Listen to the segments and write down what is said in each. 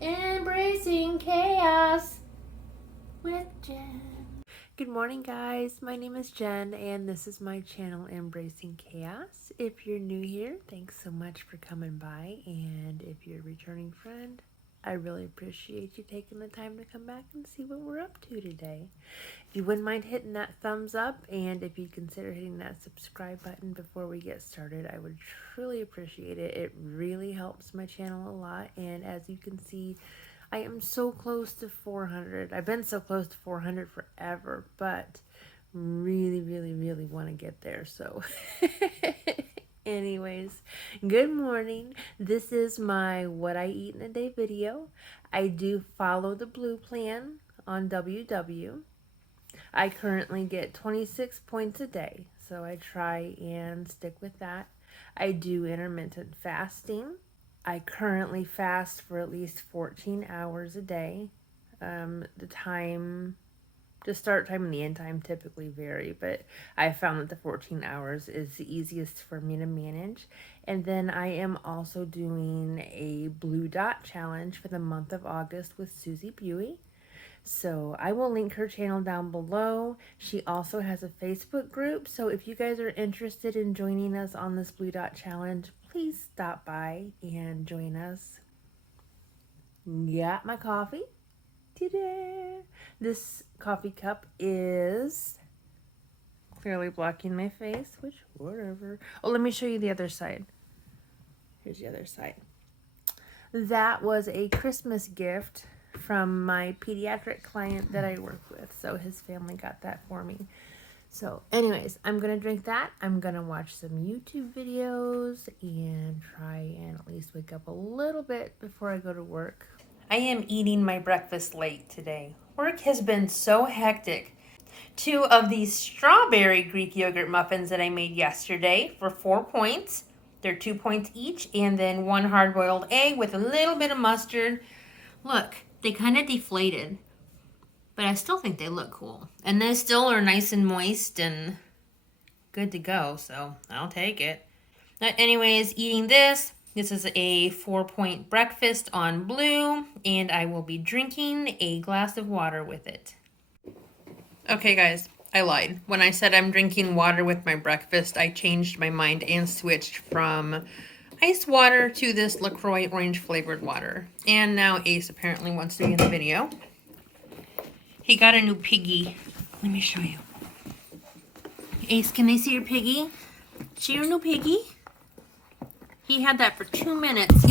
Embracing chaos with Jenn. Good morning, guys. My name is Jenn, and this is my channel, Embracing Chaos. If you're new here, thanks so much for coming by, and if you're a returning friend, I really appreciate you taking the time to come back and see what we're up to today. If you wouldn't mind hitting that thumbs up, and if you'd consider hitting that subscribe button before we get started, I would truly appreciate it. It really helps my channel a lot, and as you can see, I am so close to 400. I've been so close to 400 forever, but really want to get there, so... Anyways, good morning. This is my what I eat in a day video. I do follow the blue plan on WW. I currently get 26 points a day, so I try and stick with that. I do intermittent fasting. I currently fast for at least 14 hours a day. The start time and the end time typically vary, but I found that the 14 hours is the easiest for me to manage. And then I am also doing a blue dot challenge for the month of August with Suzy Buie. So I will link her channel down below. She also has a Facebook group, so if you guys are interested in joining us on this blue dot challenge, please stop by and join us. Got my coffee. Ta-da! This coffee cup is clearly blocking my face, which, whatever. Oh, let me show you the other side. Here's the other side. That was a Christmas gift from my pediatric client that I work with. So his family got that for me. So anyways, I'm going to drink that. I'm going to watch some YouTube videos and try and at least wake up a little bit before I go to work. I am eating my breakfast late today. Work has been so hectic. 2 of these strawberry Greek yogurt muffins that I made yesterday for 4 points. They're 2 points each, and then 1 hard-boiled egg with a little bit of mustard. Look, they kind of deflated, but I still think they look cool. And they still are nice and moist and good to go, so I'll take it. Anyways, eating this. This is a 4-point breakfast on blue, and I will be drinking a glass of water with it. Okay, guys, I lied. When I said I'm drinking water with my breakfast, I changed my mind and switched from ice water to this LaCroix orange-flavored water. And now Ace apparently wants to be in the video. He got a new piggy. Let me show you. Ace, can they see your piggy? See your new piggy? He had that for 2 minutes,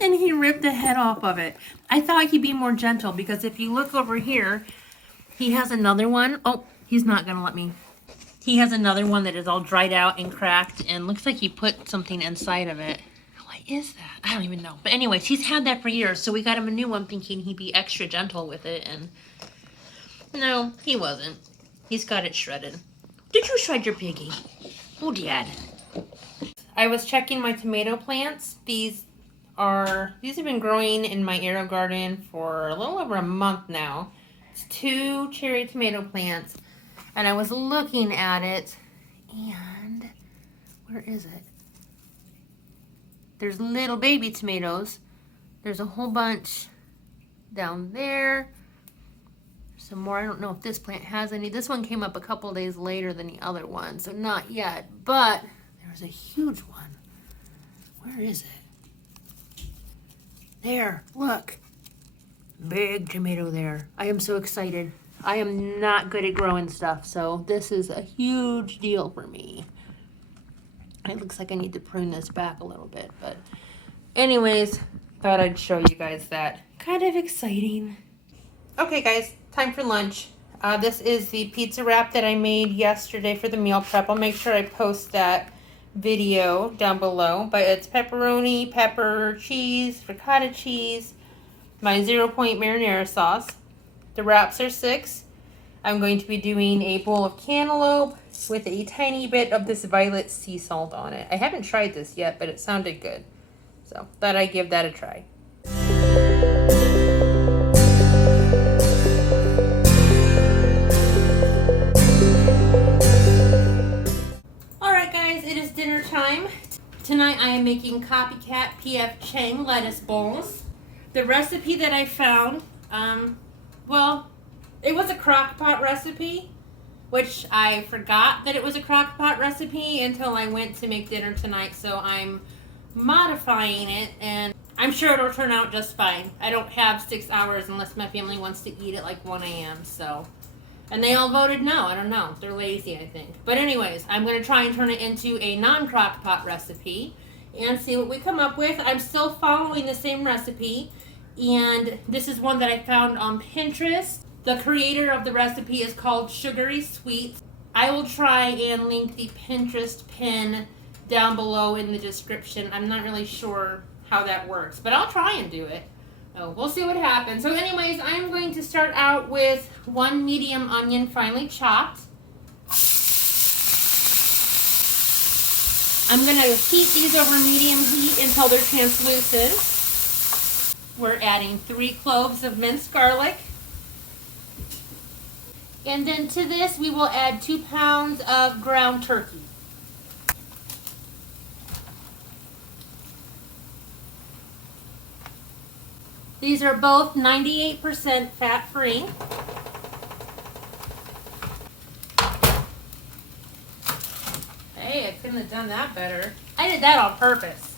and he ripped the head off of it. I thought he'd be more gentle, because if you look over here, he has another one. Oh, he's not going to let me. He has another one that is all dried out and cracked, and looks like he put something inside of it. What is that? I don't even know. But anyways, he's had that for years, so we got him a new one thinking he'd be extra gentle with it, and no, he wasn't. He's got it shredded. Did you shred your piggy? Oh, Dad. I was checking my tomato plants. These have been growing in my aero garden for a little over a month now. It's 2 cherry tomato plants, and I was looking at it, and where is it? There's little baby tomatoes. There's a whole bunch down there. Some more. I don't know if this plant has any. This one came up a couple days later than the other one, so not yet, but there's a huge one. Where is it? There, look. Big tomato there. I am so excited. I am not good at growing stuff, so this is a huge deal for me. It looks like I need to prune this back a little bit, but anyways, thought I'd show you guys that. Kind of exciting. Okay, guys, time for lunch. This is the pizza wrap that I made yesterday for the meal prep. I'll make sure I post that video down below, but it's pepperoni, pepper, cheese, ricotta cheese, my 0-point marinara sauce. The wraps are 6. I'm going to be doing a bowl of cantaloupe with a tiny bit of this violet sea salt on it. I haven't tried this yet, but it sounded good, so thought I'd give that a try. is dinner time. Tonight I am making copycat PF Chang lettuce bowls. The recipe that I found, well, it was a crock pot recipe, which I forgot that it was a crock pot recipe until I went to make dinner tonight, so I'm modifying it, and I'm sure it'll turn out just fine. I don't have 6 hours unless my family wants to eat at like 1 a.m., so. And they all voted no. I don't know. They're lazy, I think. But anyways, I'm going to try and turn it into a non-crock pot recipe and see what we come up with. I'm still following the same recipe, and this is one that I found on Pinterest. The creator of the recipe is called Sugary Sweets. I will try and link the Pinterest pin down below in the description. I'm not really sure how that works, but I'll try and do it. Oh, we'll see what happens. So anyways, I'm going to start out with 1 medium onion finely chopped. I'm going to heat these over medium heat until they're translucent. We're adding 3 cloves of minced garlic. And then to this, we will add 2 pounds of ground turkey. These are both 98% fat-free. Hey, I couldn't have done that better. I did that on purpose.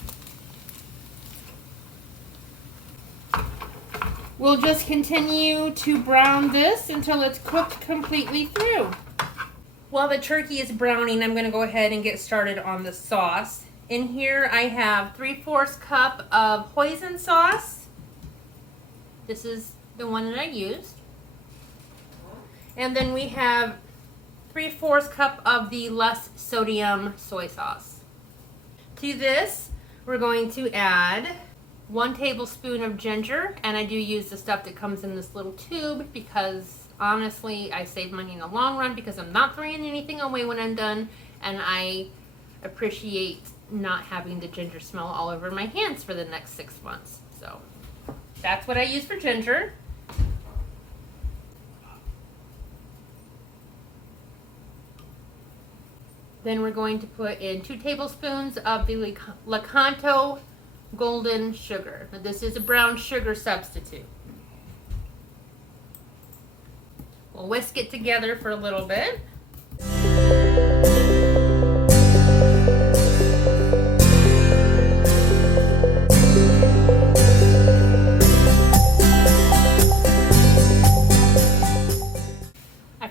We'll just continue to brown this until it's cooked completely through. While the turkey is browning, I'm going to go ahead and get started on the sauce. In here, I have 3/4 cup of hoisin sauce. This is the one that I used. And then we have 3/4 cup of the less sodium soy sauce. To this, we're going to add 1 tablespoon of ginger, and I do use the stuff that comes in this little tube because honestly, I save money in the long run because I'm not throwing anything away when I'm done, and I appreciate not having the ginger smell all over my hands for the next 6 months. So that's what I use for ginger. Then we're going to put in 2 tablespoons of the Lakanto golden sugar. Now this is a brown sugar substitute. We'll whisk it together for a little bit.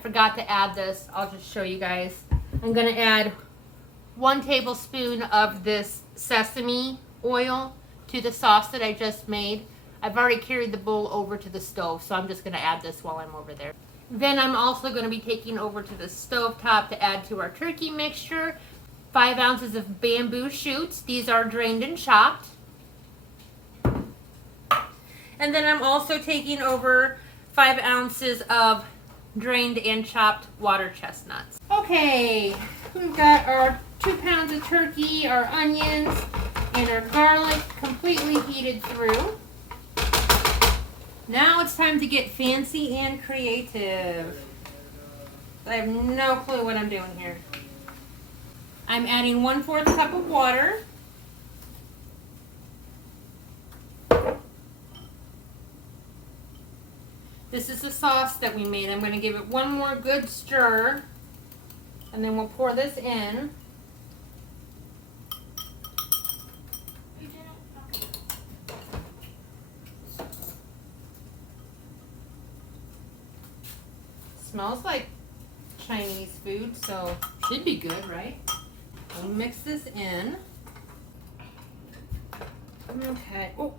Forgot to add this. I'll just show you guys. I'm going to add 1 tablespoon of this sesame oil to the sauce that I just made. I've already carried the bowl over to the stove, so I'm just going to add this while I'm over there. Then I'm also going to be taking over to the stove top to add to our turkey mixture 5 ounces of bamboo shoots. These are drained and chopped. And then I'm also taking over 5 ounces of drained and chopped water chestnuts. Okay, we've got our 2 pounds of turkey, our onions, and our garlic completely heated through. Now it's time to get fancy and creative. I have no clue what I'm doing here. I'm adding 1/4 cup of water. This is the sauce that we made. I'm going to give it 1 more good stir, and then we'll pour this in. Smells like Chinese food, so should be good, right? We'll mix this in. Okay. Oh.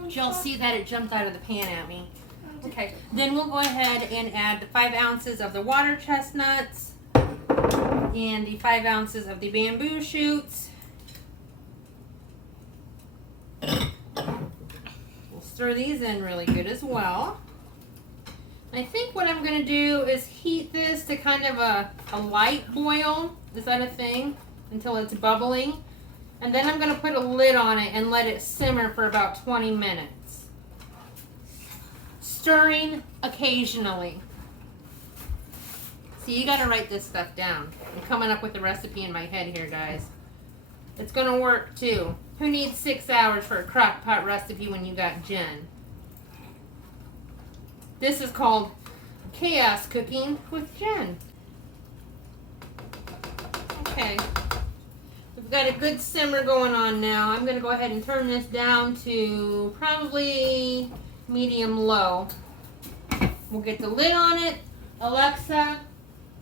Did y'all see that? It jumped out of the pan at me. Okay, then we'll go ahead and add 5 ounces of the water chestnuts and the 5 ounces of the bamboo shoots. We'll stir these in really good as well. I think what I'm going to do is heat this to kind of a light boil. Is that a thing? Until it's bubbling. And then I'm going to put a lid on it and let it simmer for about 20 minutes. Stirring occasionally. See, you gotta write this stuff down. I'm coming up with a recipe in my head here, guys. It's gonna work too. Who needs 6 hours for a crock pot recipe when you got Jenn? This is called Chaos Cooking with Jenn. Okay. We've got a good simmer going on now. I'm gonna go ahead and turn this down to probably medium-low. We'll get the lid on it. Alexa,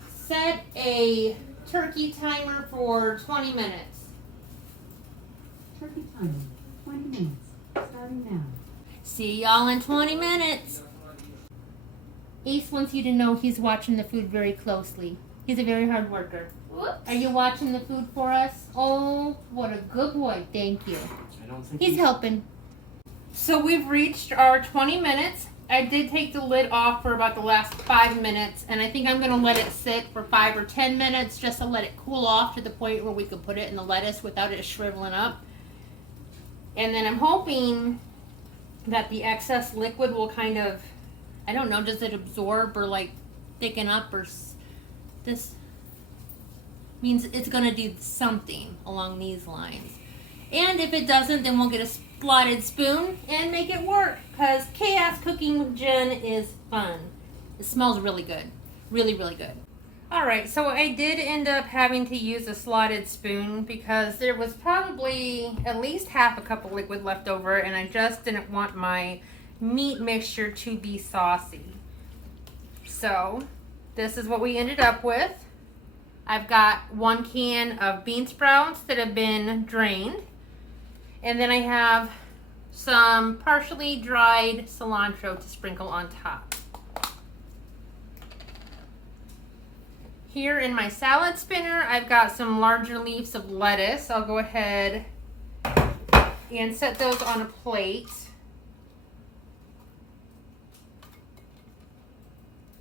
set a turkey timer for 20 minutes. Turkey timer, 20 minutes, starting now. See y'all in 20 minutes. Ace wants you to know he's watching the food very closely. He's a very hard worker. Whoops. Are you watching the food for us? Oh, what a good boy. Thank you. I don't think He's helping. So we've reached our 20 minutes. I did take the lid off for about the last 5 minutes, and I think I'm going to let it sit for 5 or 10 minutes just to let it cool off to the point where we could put it in the lettuce without it shriveling up. And then I'm hoping that the excess liquid will kind of, I don't know, does it absorb or like thicken up or this means it's going to do something along these lines. And if it doesn't, then we'll get a slotted spoon and make it work, because Chaos Cooking with Jenn is fun. It smells really good. Really, really good. Alright, so I did end up having to use a slotted spoon because there was probably at least half a cup of liquid left over, and I just didn't want my meat mixture to be saucy. So this is what we ended up with. I've got 1 can of bean sprouts that have been drained. And then I have some partially dried cilantro to sprinkle on top. Here in my salad spinner, I've got some larger leaves of lettuce. I'll go ahead and set those on a plate.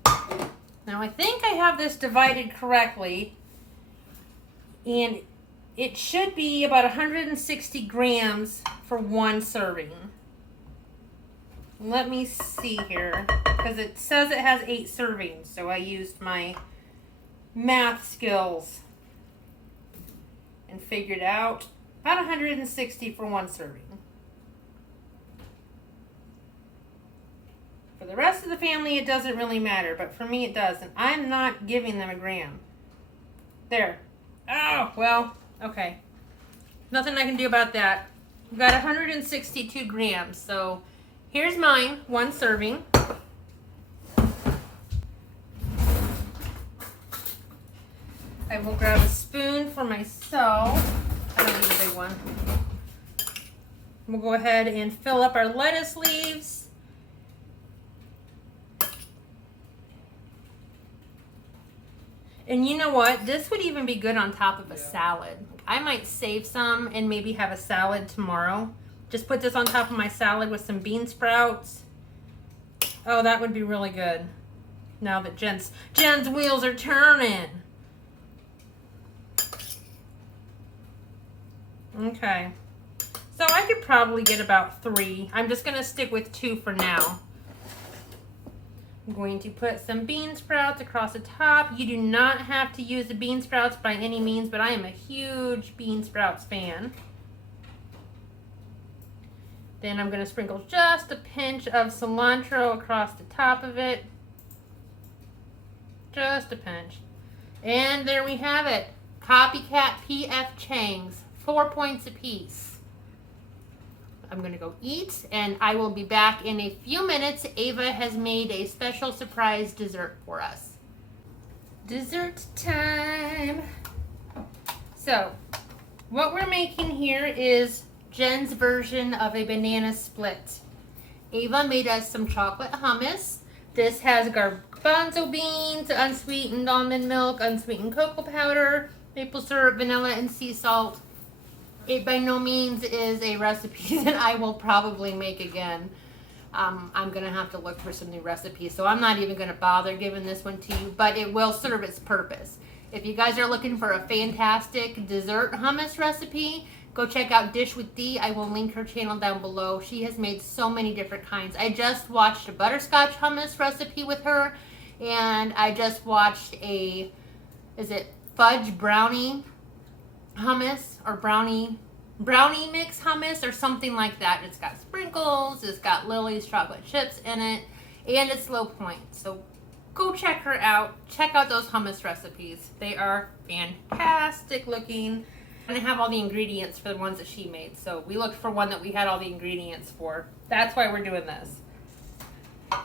Now I think I have this divided correctly, and it should be about 160 grams for 1 serving. Let me see here, because it says it has 8 servings, so I used my math skills and figured out about 160 for 1 serving. For the rest of the family, it doesn't really matter, but for me it does, and I'm not giving them a gram. There. Oh, well, okay. Nothing I can do about that. We've got 162 grams, so here's mine, 1 serving. I will grab a spoon for myself. I don't need a big one. We'll go ahead and fill up our lettuce leaves. And you know what? This would even be good on top of a salad. I might save some and maybe have a salad tomorrow. Just put this on top of my salad with some bean sprouts. Oh, that would be really good. Now that Jenn's wheels are turning. Okay. So I could probably get about 3. I'm just going to stick with 2 for now. I'm going to put some bean sprouts across the top. You do not have to use the bean sprouts by any means, but I am a huge bean sprouts fan. Then I'm going to sprinkle just a pinch of cilantro across the top of it. Just a pinch. And there we have it. Copycat PF Chang's. 4 points apiece. I'm going to go eat, and I will be back in a few minutes. Ava has made a special surprise dessert for us. Dessert time. So, what we're making here is Jenn's version of a banana split. Ava made us some chocolate hummus. This has garbanzo beans, unsweetened almond milk, unsweetened cocoa powder, maple syrup, vanilla, and sea salt. It by no means is a recipe that I will probably make again. I'm going to have to look for some new recipes, so I'm not even going to bother giving this one to you, but it will serve its purpose. If you guys are looking for a fantastic dessert hummus recipe, go check out Dish with Dee. I will link her channel down below. She has made so many different kinds. I just watched a butterscotch hummus recipe with her, And I just watched is it fudge brownie hummus or brownie mix hummus or something like that. It's got sprinkles, it's got Lily's chocolate chips in it, and it's low point. So go check her out. Check out those hummus recipes. They are fantastic looking. And I have all the ingredients for the ones that she made. So we looked for one that we had all the ingredients for. That's why we're doing this.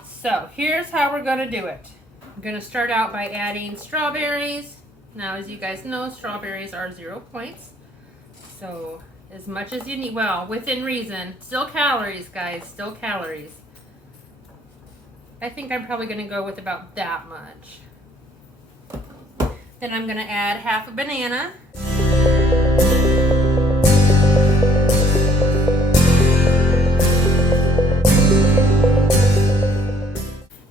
So here's how we're gonna do it. I'm gonna start out by adding strawberries. Now, as you guys know, strawberries are 0 points. So as much as you need, well, within reason. Still calories, guys, still calories. I think I'm probably gonna go with about that much. Then I'm gonna add half a banana.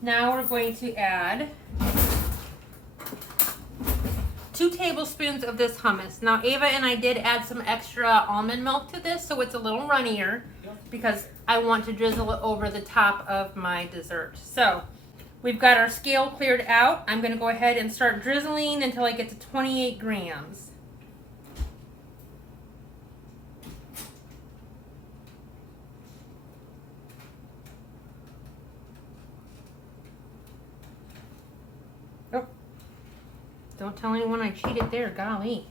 Now we're going to add 2 tablespoons of this hummus. Now Ava and I did add some extra almond milk to this, so it's a little runnier because I want to drizzle it over the top of my dessert. So we've got our scale cleared out. I'm gonna go ahead and start drizzling until I get to 28 grams. Oh, don't tell anyone I cheated there, golly.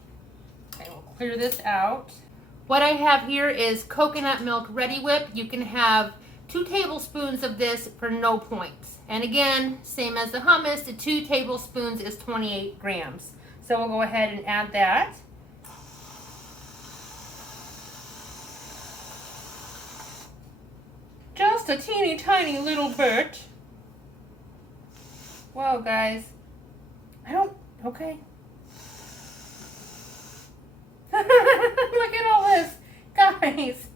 Okay, we'll clear this out. What I have here is coconut milk Ready Whip. You can have 2 tablespoons of this for no points. And again, same as the hummus, the 2 tablespoons is 28 grams. So we'll go ahead and add that. Just a teeny tiny little bit. Whoa, guys. Okay. Look at all this, guys.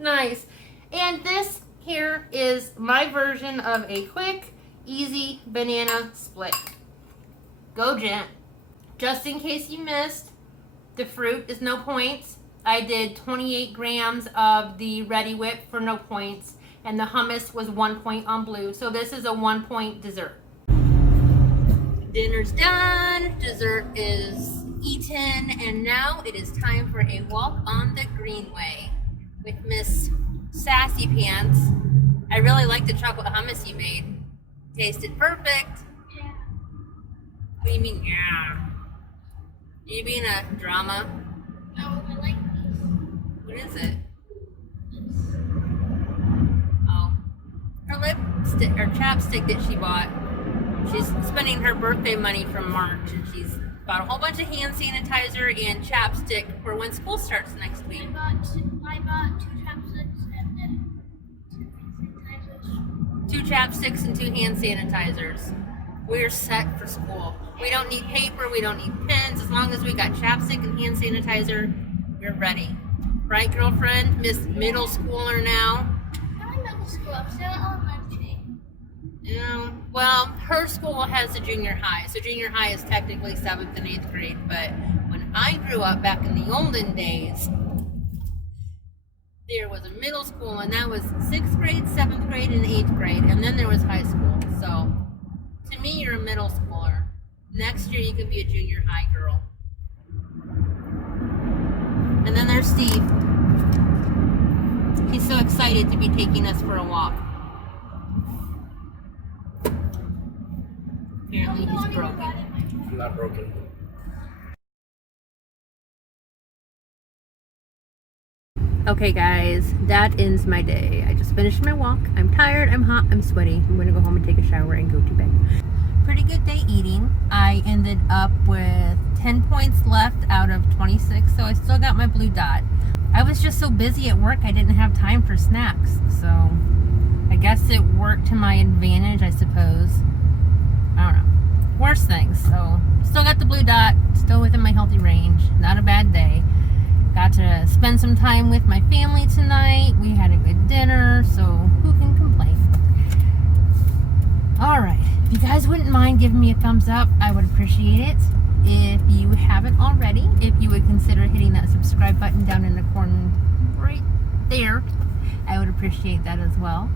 Nice. And this here is my version of a quick, easy banana split. Go, Jenn. Just in case you missed, the fruit is no points. I did 28 grams of the Ready Whip for no points, and the hummus was 1 point on blue. So this is a 1 point dessert. Dinner's done, dessert is eaten, and now it is time for a walk on the greenway with Miss Sassy Pants. I really like the chocolate hummus you made. Tasted perfect. Yeah. What do you mean, yeah? Are you being a drama? Oh, I like these. What is it? Oh. Her lipstick, or chapstick that she bought. She's spending her birthday money from March, and she's bought a whole bunch of hand sanitizer and chapstick for when school starts next week. I bought 2 chapsticks and then 2 hand sanitizers. 2 chapsticks and 2 hand sanitizers. We're set for school. We don't need paper, we don't need pens. As long as we got chapstick and hand sanitizer, we're ready. Right, girlfriend? Miss Middle Schooler now. I'm in middle school. I'm still elementary. Yeah, well, her school has a junior high, so junior high is technically 7th and 8th grade, but when I grew up back in the olden days, there was a middle school, and that was 6th grade, 7th grade, and 8th grade, and then there was high school. So, to me, you're a middle schooler. Next year, you can be a junior high girl. And then there's Steve. He's so excited to be taking us for a walk. Apparently he's broken. I'm not broken. Okay guys, that ends my day. I just finished my walk. I'm tired, I'm hot, I'm sweaty. I'm gonna go home and take a shower and go to bed. Pretty good day eating. I ended up with 10 points left out of 26, so I still got my blue dot. I was just so busy at work I didn't have time for snacks, so I guess it worked to my advantage, I suppose. I don't know. Worse things. So still got the blue dot, still within my healthy range. Not a bad day. Got to spend some time with my family tonight. We had a good dinner, so who can complain? Alright, if you guys wouldn't mind giving me a thumbs up, I would appreciate it. If you haven't already, if you would consider hitting that subscribe button down in the corner right there. I would appreciate that as well.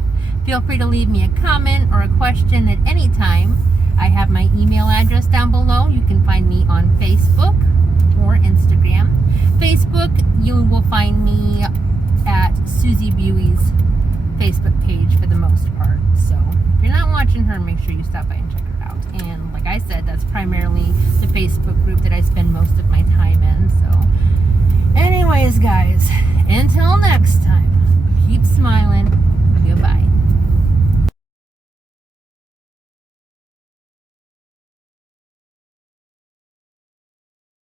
Feel free to leave me a comment or a question at any time. I have my email address down below. You can find me on Facebook or Instagram. Facebook, you will find me at Suzy Buie's Facebook page for the most part. So if you're not watching her, make sure you stop by and check her out. And like I said, that's primarily the Facebook group that I spend most of my time in. So anyways, guys,